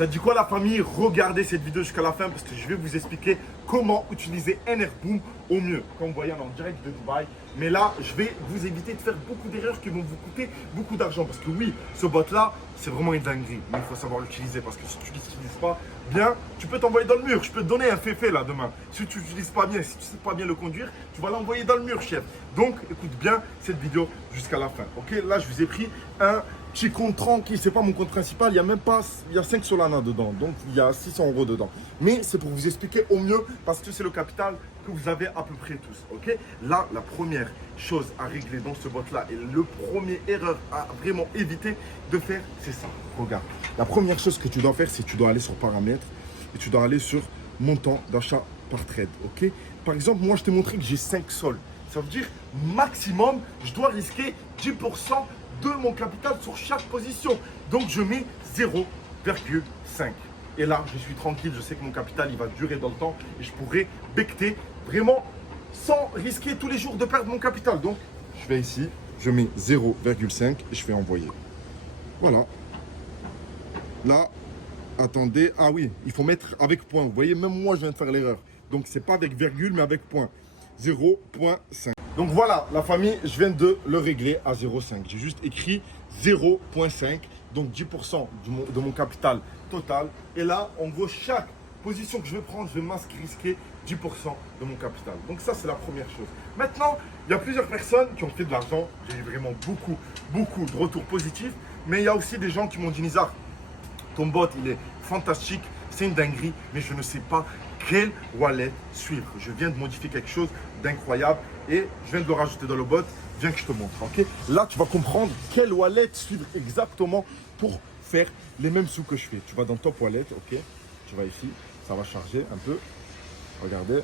Ça dit quoi la famille? Regardez cette vidéo jusqu'à la fin parce que je vais vous expliquer comment utiliser Enerboom au mieux. Comme vous voyez, on est en direct de Dubaï. Mais là, je vais vous éviter de faire beaucoup d'erreurs qui vont vous coûter beaucoup d'argent. Parce que oui, ce bot-là, c'est vraiment une dinguerie. Mais il faut savoir l'utiliser parce que si tu ne l'utilises pas bien, tu peux t'envoyer dans le mur. Je peux te donner un féfé là demain. Si tu n'utilises pas bien, si tu ne sais pas bien le conduire, tu vas l'envoyer dans le mur, chef. Donc, écoute bien cette vidéo jusqu'à la fin. Ok, là, je vous ai pris un petit compte tranquille, c'est pas mon compte principal, il y a même pas, il y a 5 Solana dedans, donc il y a 600 € dedans. Mais c'est pour vous expliquer au mieux parce que c'est le capital que vous avez à peu près tous, ok? Là, la première chose à régler dans ce bot-là et le premier erreur à vraiment éviter de faire, c'est ça. Regarde, la première chose que tu dois faire, c'est que tu dois aller sur paramètres et tu dois aller sur montant d'achat par trade, ok? Par exemple, moi, je t'ai montré que j'ai 5 sols. Ça veut dire maximum, je dois risquer 10% de mon capital sur chaque position. Donc, je mets 0,5. Et là, je suis tranquille. Je sais que mon capital, il va durer dans le temps et je pourrai becter vraiment sans risquer tous les jours de perdre mon capital. Donc, je vais ici, je mets 0,5 et je fais envoyer. Voilà. Là, attendez. Ah oui, il faut mettre avec point. Vous voyez, même moi, je viens de faire l'erreur. Donc, c'est pas avec virgule, mais avec point. 0,5. Donc voilà, la famille, je viens de le régler à 0,5. J'ai juste écrit 0,5, donc 10% de mon capital total. Et là, en gros, chaque position que je vais prendre, je vais risquer 10% de mon capital. Donc ça, c'est la première chose. Maintenant, il y a plusieurs personnes qui ont fait de l'argent. J'ai eu vraiment beaucoup de retours positifs. Mais il y a aussi des gens qui m'ont dit, Nizar, ton bot, il est fantastique, c'est une dinguerie, mais je ne sais pas quel wallet suivre. Je viens de modifier quelque chose d'incroyable et je viens de le rajouter dans le bot. Viens que je te montre, ok? Là, tu vas comprendre quel wallet suivre exactement pour faire les mêmes sous que je fais. Tu vas dans Top Wallet, ok? Tu vas ici, ça va charger un peu. Regardez,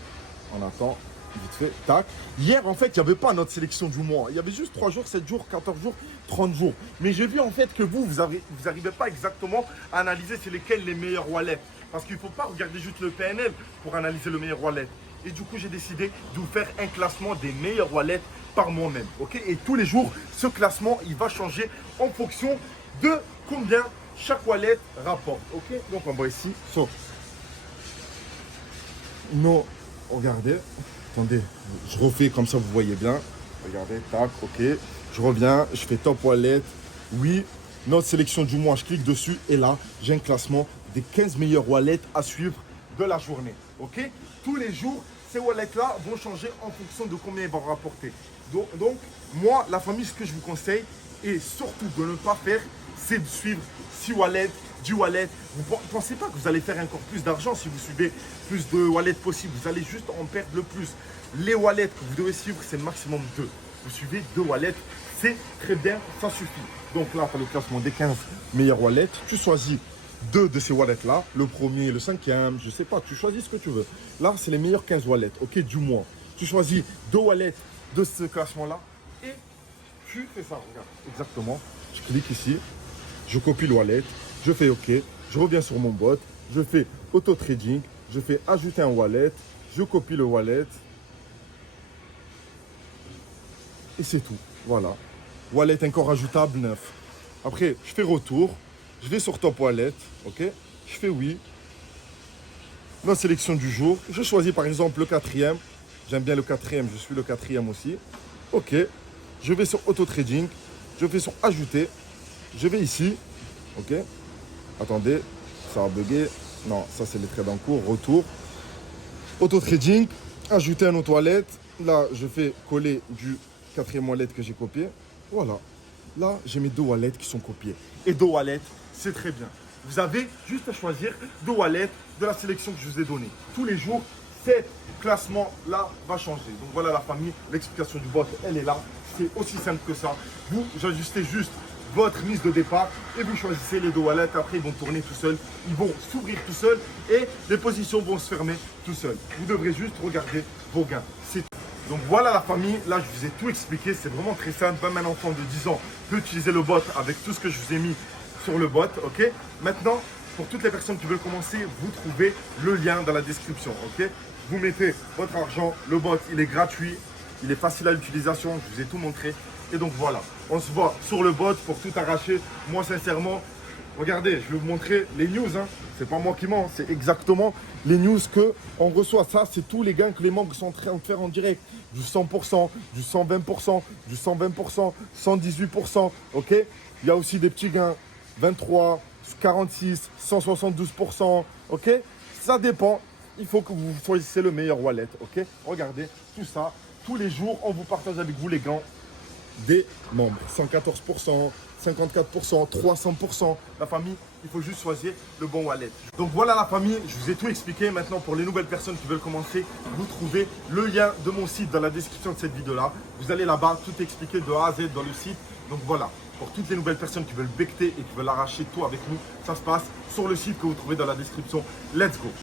on attend vite fait, tac. Hier, en fait, il n'y avait pas notre sélection du mois. Il y avait juste 3 jours, 7 jours, 14 jours, 30 jours. Mais j'ai vu en fait que vous n'arrivez pas exactement à analyser c'est lesquels les meilleurs wallets. Parce qu'il ne faut pas regarder juste le PNL pour analyser le meilleur wallet. Et du coup, j'ai décidé de vous faire un classement des meilleurs wallets par moi-même. Ok? Et tous les jours, ce classement, il va changer en fonction de combien chaque wallet rapporte. Ok? Donc, on va ici. So. Non, regardez. Attendez, je refais comme ça, vous voyez bien. Regardez, tac, ok. Je reviens, je fais Top Wallet. Oui, notre sélection du mois, je clique dessus. Et là, j'ai un classement des 15 meilleurs wallets à suivre de la journée. Ok? Tous les jours, ces wallets-là vont changer en fonction de combien ils vont rapporter. Donc, moi, la famille, ce que je vous conseille, et surtout de ne pas faire, c'est de suivre 6 wallets, 10 wallets. Vous ne pensez pas que vous allez faire encore plus d'argent si vous suivez plus de wallets possible. Vous allez juste en perdre le plus. Les wallets que vous devez suivre, c'est le maximum 2. Vous suivez 2 wallets, c'est très bien, ça suffit. Donc là, tu as le classement des 15 meilleurs wallets. Tu choisis 2 de ces wallets-là, le premier, le cinquième, je ne sais pas, tu choisis ce que tu veux. Là, c'est les meilleurs 15 wallets, ok, du mois. Tu choisis 2 wallets de ce classement-là et tu fais ça, regarde, exactement. Je clique ici, je copie le wallet, je fais OK, je reviens sur mon bot, je fais auto trading, je fais ajouter un wallet, je copie le wallet et c'est tout. Voilà, wallet encore ajoutable 9. Après, je fais retour, je vais sur Top Wallet, OK, je fais oui. La sélection du jour, je choisis par exemple le 4e. J'aime bien le 4e, je suis le 4e aussi. OK, je vais sur auto trading, je fais sur ajouter, je vais ici. OK, attendez, ça va bugger. Non, ça c'est les trades en cours. Retour. Auto trading. Ajouter un autre wallet. Là, je fais coller du 4e wallet que j'ai copié. Voilà. Là, j'ai mes 2 wallets qui sont copiés. Et 2 wallets, c'est très bien. Vous avez juste à choisir 2 wallets de la sélection que je vous ai donnée. Tous les jours, ce classement-là va changer. Donc voilà la famille, l'explication du bot, elle est là. C'est aussi simple que ça. Vous ajustez juste votre mise de départ et vous choisissez les 2 wallets. Après, ils vont tourner tout seuls, ils vont s'ouvrir tout seuls et les positions vont se fermer tout seuls. Vous devrez juste regarder vos gains. C'est tout. Donc voilà la famille, là je vous ai tout expliqué, c'est vraiment très simple. Même un enfant de 10 ans peut utiliser le bot avec tout ce que je vous ai mis sur le bot, ok? Maintenant, pour toutes les personnes qui veulent commencer, vous trouvez le lien dans la description, ok? Vous mettez votre argent, le bot il est gratuit, il est facile à l'utilisation, je vous ai tout montré. Et donc voilà, on se voit sur le bot pour tout arracher. Moi sincèrement, regardez, je vais vous montrer les news, hein. C'est pas moi qui mens, c'est exactement les news qu'on reçoit. Ça, c'est tous les gains que les membres sont en train de faire en direct. Du 100%, du 120%, du 120%, 118%. Ok? Il y a aussi des petits gains. 23, 46, 172%. Ok? Ça dépend. Il faut que vous choisissez le meilleur wallet. Ok? Regardez tout ça. Tous les jours, on vous partage avec vous les gains des membres. 114%, 54%, 300%. La famille, il faut juste choisir le bon wallet. Donc voilà la famille, je vous ai tout expliqué. Maintenant, pour les nouvelles personnes qui veulent commencer, vous trouvez le lien de mon site dans la description de cette vidéo-là. Vous allez là-bas, tout expliqué de A à Z dans le site. Donc voilà, pour toutes les nouvelles personnes qui veulent becter et qui veulent arracher tout avec nous, ça se passe sur le site que vous trouvez dans la description. Let's go!